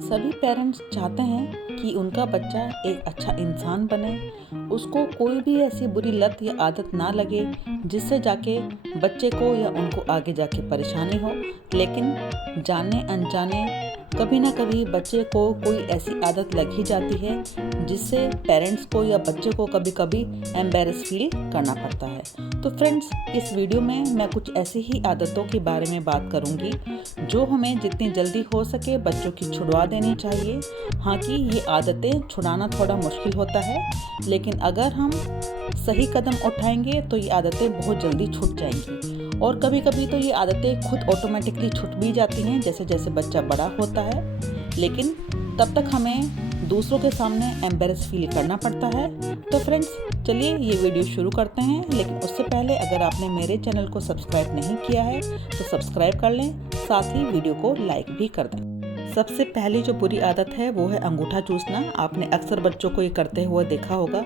सभी पेरेंट्स चाहते हैं कि उनका बच्चा एक अच्छा इंसान बने, उसको कोई भी ऐसी बुरी लत या आदत ना लगे जिससे जाके बच्चे को या उनको आगे जाके परेशानी हो। लेकिन जाने अनजाने कभी ना कभी बच्चे को कोई ऐसी आदत लग ही जाती है जिससे पेरेंट्स को या बच्चे को कभी कभी एम्बैरेस फील करना पड़ता है। तो फ्रेंड्स, इस वीडियो में मैं कुछ ऐसी ही आदतों के बारे में बात करूंगी जो हमें जितनी जल्दी हो सके बच्चों की छुड़वा देनी चाहिए। हाँ कि ये आदतें छुड़ाना थोड़ा मुश्किल होता है, लेकिन अगर हम सही कदम उठाएंगे तो ये आदतें बहुत जल्दी छूट जाएंगी। और कभी कभी तो ये आदतें खुद ऑटोमेटिकली छूट भी जाती हैं जैसे जैसे बच्चा बड़ा होता है, लेकिन तब तक हमें दूसरों के सामने एम्बैरेस फील करना पड़ता है। तो फ्रेंड्स, चलिए ये वीडियो शुरू करते हैं। लेकिन उससे पहले अगर आपने मेरे चैनल को सब्सक्राइब नहीं किया है तो सब्सक्राइब कर लें, साथ ही वीडियो को लाइक भी कर दें। सबसे पहली जो बुरी आदत है वो है अंगूठा चूसना। आपने अक्सर बच्चों को ये करते हुए देखा होगा।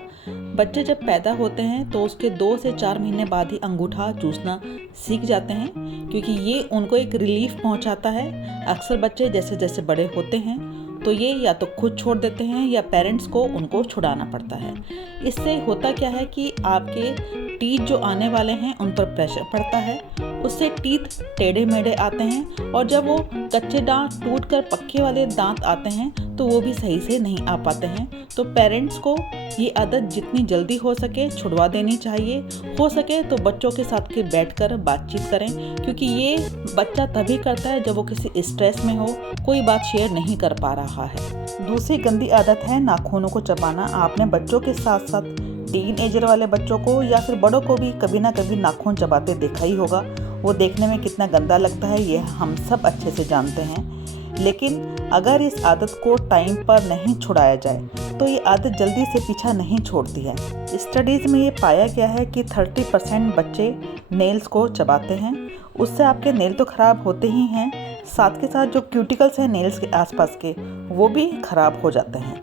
बच्चे जब पैदा होते हैं तो उसके 2 से 4 महीने बाद ही अंगूठा चूसना सीख जाते हैं, क्योंकि ये उनको एक रिलीफ पहुंचाता है। अक्सर बच्चे जैसे जैसे बड़े होते हैं तो ये या तो खुद छोड़ देते हैं या पेरेंट्स को उनको छुड़ाना पड़ता है। इससे होता क्या है कि आपके टीथ जो आने वाले हैं उन पर प्रेशर पड़ता है, उससे टीथ टेढ़े मेढ़े आते हैं, और जब वो कच्चे दांत टूटकर पक्के वाले दांत आते हैं तो वो भी सही से नहीं आ पाते हैं। तो पेरेंट्स को ये आदत जितनी जल्दी हो सके छुड़वा देनी चाहिए। हो सके तो बच्चों के साथ के बैठकर बातचीत करें, क्योंकि ये बच्चा तभी करता है जब वो किसी स्ट्रेस में हो, कोई बात शेयर नहीं कर पा रहा है। दूसरी गंदी आदत है नाखूनों को चबाना। आपने बच्चों के साथ साथ टीन एजर वाले बच्चों को या फिर बड़ों को भी कभी ना कभी नाखून चबाते देखा ही होगा। वो देखने में कितना गंदा लगता है ये हम सब अच्छे से जानते हैं, लेकिन अगर इस आदत को टाइम पर नहीं छुड़ाया जाए तो ये आदत जल्दी से पीछा नहीं छोड़ती है। स्टडीज़ में ये पाया गया है कि 30% बच्चे नेल्स को चबाते हैं। उससे आपके नेल तो ख़राब होते ही हैं, साथ के साथ जो क्यूटिकल्स हैं नेल्स के आसपास के वो भी ख़राब हो जाते हैं।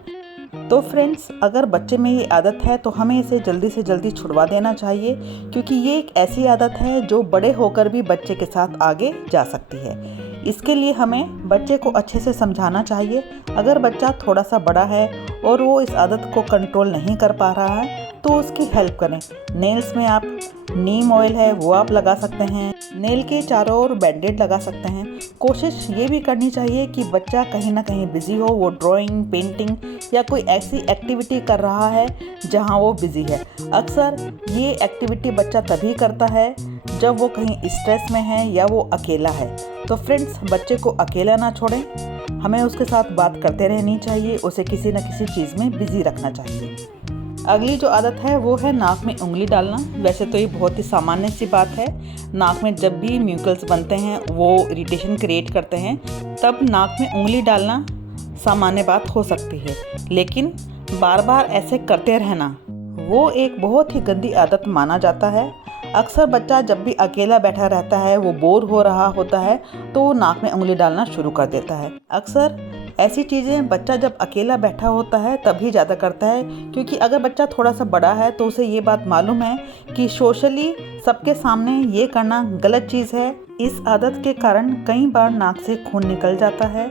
तो फ्रेंड्स, अगर बच्चे में ये आदत है तो हमें इसे जल्दी से जल्दी छुड़वा देना चाहिए, क्योंकि ये एक ऐसी आदत है जो बड़े होकर भी बच्चे के साथ आगे जा सकती है। इसके लिए हमें बच्चे को अच्छे से समझाना चाहिए। अगर बच्चा थोड़ा सा बड़ा है और वो इस आदत को कंट्रोल नहीं कर पा रहा है तो उसकी हेल्प करें। नेल्स में आप नीम ऑयल है वो आप लगा सकते हैं, नेल के चारों ओर बैंडेड लगा सकते हैं। कोशिश ये भी करनी चाहिए कि बच्चा कहीं ना कहीं बिजी हो, वो ड्राइंग, पेंटिंग या कोई ऐसी एक्टिविटी कर रहा है जहां वो बिजी है। अक्सर ये एक्टिविटी बच्चा तभी करता है जब वो कहीं स्ट्रेस में है या वो अकेला है। तो फ्रेंड्स, बच्चे को अकेला ना छोड़ें, हमें उसके साथ बात करते रहनी चाहिए, उसे किसी न किसी चीज़ में बिजी रखना चाहिए। अगली जो आदत है वो है नाक में उंगली डालना। वैसे तो ये बहुत ही सामान्य सी बात है। नाक में जब भी म्यूकल्स बनते हैं वो इरिटेशन क्रिएट करते हैं, तब नाक में उंगली डालना सामान्य बात हो सकती है, लेकिन बार बार ऐसे करते रहना वो एक बहुत ही गंदी आदत माना जाता है। अक्सर बच्चा जब भी अकेला बैठा रहता है, वो बोर हो रहा होता है तो वो नाक में उंगली डालना शुरू कर देता है। अक्सर ऐसी चीज़ें बच्चा जब अकेला बैठा होता है तभी ज़्यादा करता है, क्योंकि अगर बच्चा थोड़ा सा बड़ा है तो उसे ये बात मालूम है कि सोशली सबके सामने ये करना गलत चीज़ है। इस आदत के कारण कई बार नाक से खून निकल जाता है,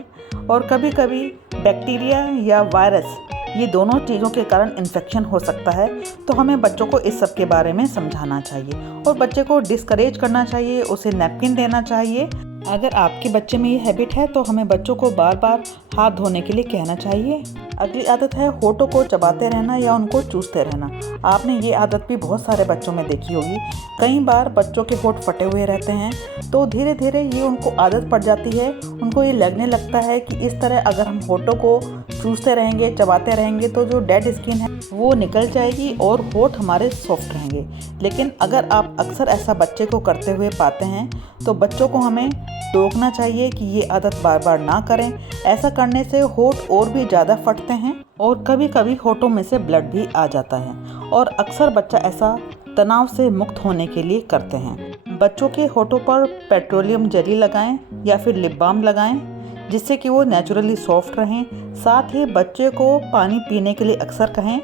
और कभी कभी बैक्टीरिया या वायरस, ये दोनों चीज़ों के कारण इन्फेक्शन हो सकता है। तो हमें बच्चों को इस सब के बारे में समझाना चाहिए और बच्चे को डिस्करेज करना चाहिए, उसे नैपकिन देना चाहिए। अगर आपके बच्चे में ये हैबिट है तो हमें बच्चों को बार बार हाथ धोने के लिए कहना चाहिए। अगली आदत है होठों को चबाते रहना या उनको चूसते रहना। आपने ये आदत भी बहुत सारे बच्चों में देखी होगी। कई बार बच्चों के होठ फटे हुए रहते हैं तो धीरे धीरे ये उनको आदत पड़ जाती है। उनको ये लगने लगता है कि इस तरह अगर हम होठों को चूसते रहेंगे, चबाते रहेंगे तो जो डेड स्किन है वो निकल जाएगी और होठ हमारे सॉफ्ट रहेंगे। लेकिन अगर आप अक्सर ऐसा बच्चे को करते हुए पाते हैं तो बच्चों को हमें टोकना चाहिए कि ये आदत बार बार ना करें। ऐसा करने से होठ और भी ज़्यादा फटते हैं और कभी कभी होठों में से ब्लड भी आ जाता है, और अक्सर बच्चा ऐसा तनाव से मुक्त होने के लिए करते हैं। बच्चों के होठों पर पेट्रोलियम जेली लगाएं या फिर लिप बाम लगाएं, जिससे कि वो नेचुरली सॉफ्ट रहें। साथ ही बच्चे को पानी पीने के लिए अक्सर कहें,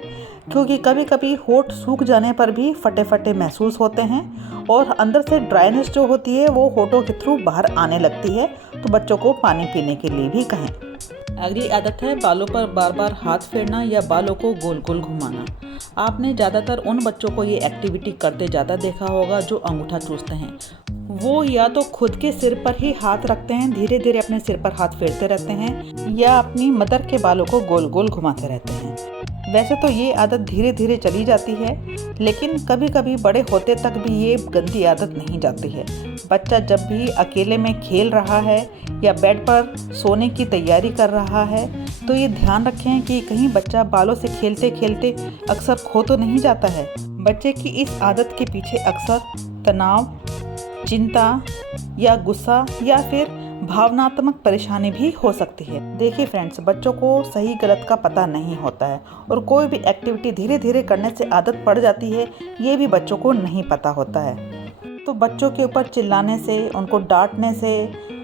क्योंकि कभी कभी होठ सूख जाने पर भी फटे फटे महसूस होते हैं और अंदर से ड्राइनेस जो होती है वो होठों के थ्रू बाहर आने लगती है। तो बच्चों को पानी पीने के लिए भी कहें। अगली आदत है बालों पर बार बार हाथ फेरना या बालों को गोल गोल घुमाना। आपने ज़्यादातर उन बच्चों को ये एक्टिविटी करते ज़्यादा देखा होगा जो अंगूठा चूसते हैं। वो या तो खुद के सिर पर ही हाथ रखते हैं, धीरे धीरे अपने सिर पर हाथ फेरते रहते हैं, या अपनी मदर के बालों को गोल गोल घुमाते रहते हैं। वैसे तो ये आदत धीरे धीरे चली जाती है, लेकिन कभी कभी बड़े होते तक भी ये गंदी आदत नहीं जाती है। बच्चा जब भी अकेले में खेल रहा है या बेड पर सोने की तैयारी कर रहा है तो ये ध्यान रखें कि कहीं बच्चा बालों से खेलते खेलते अक्सर खो तो नहीं जाता है। बच्चे की इस आदत के पीछे अक्सर तनाव, चिंता या गुस्सा या फिर भावनात्मक परेशानी भी हो सकती है। देखिए फ्रेंड्स, बच्चों को सही गलत का पता नहीं होता है और कोई भी एक्टिविटी धीरे धीरे करने से आदत पड़ जाती है, ये भी बच्चों को नहीं पता होता है। तो बच्चों के ऊपर चिल्लाने से, उनको डांटने से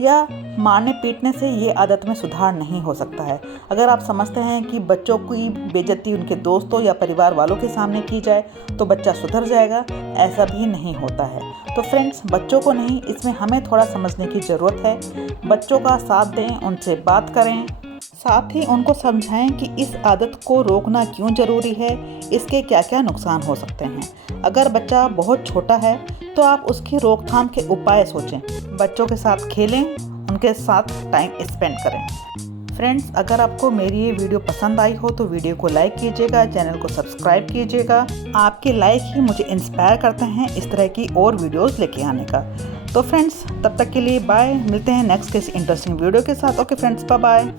या मारने पीटने से ये आदत में सुधार नहीं हो सकता है। अगर आप समझते हैं कि बच्चों की बेइज्जती उनके दोस्तों या परिवार वालों के सामने की जाए तो बच्चा सुधर जाएगा, ऐसा भी नहीं होता है। तो फ्रेंड्स, बच्चों को नहीं, इसमें हमें थोड़ा समझने की ज़रूरत है। बच्चों का साथ दें, उनसे बात करें, साथ ही उनको समझाएं कि इस आदत को रोकना क्यों ज़रूरी है, इसके क्या क्या नुकसान हो सकते हैं। अगर बच्चा बहुत छोटा है तो आप उसकी रोकथाम के उपाय सोचें। बच्चों के साथ खेलें, उनके साथ टाइम स्पेंड करें। फ्रेंड्स, अगर आपको मेरी ये वीडियो पसंद आई हो तो वीडियो को लाइक कीजिएगा, चैनल को सब्सक्राइब कीजिएगा। आपके लाइक ही मुझे इंस्पायर करते हैं इस तरह की और वीडियोस लेके आने का। तो फ्रेंड्स, तब तक के लिए बाय। मिलते हैं नेक्स्ट किसी इंटरेस्टिंग वीडियो के साथ। Okay friends, bye bye.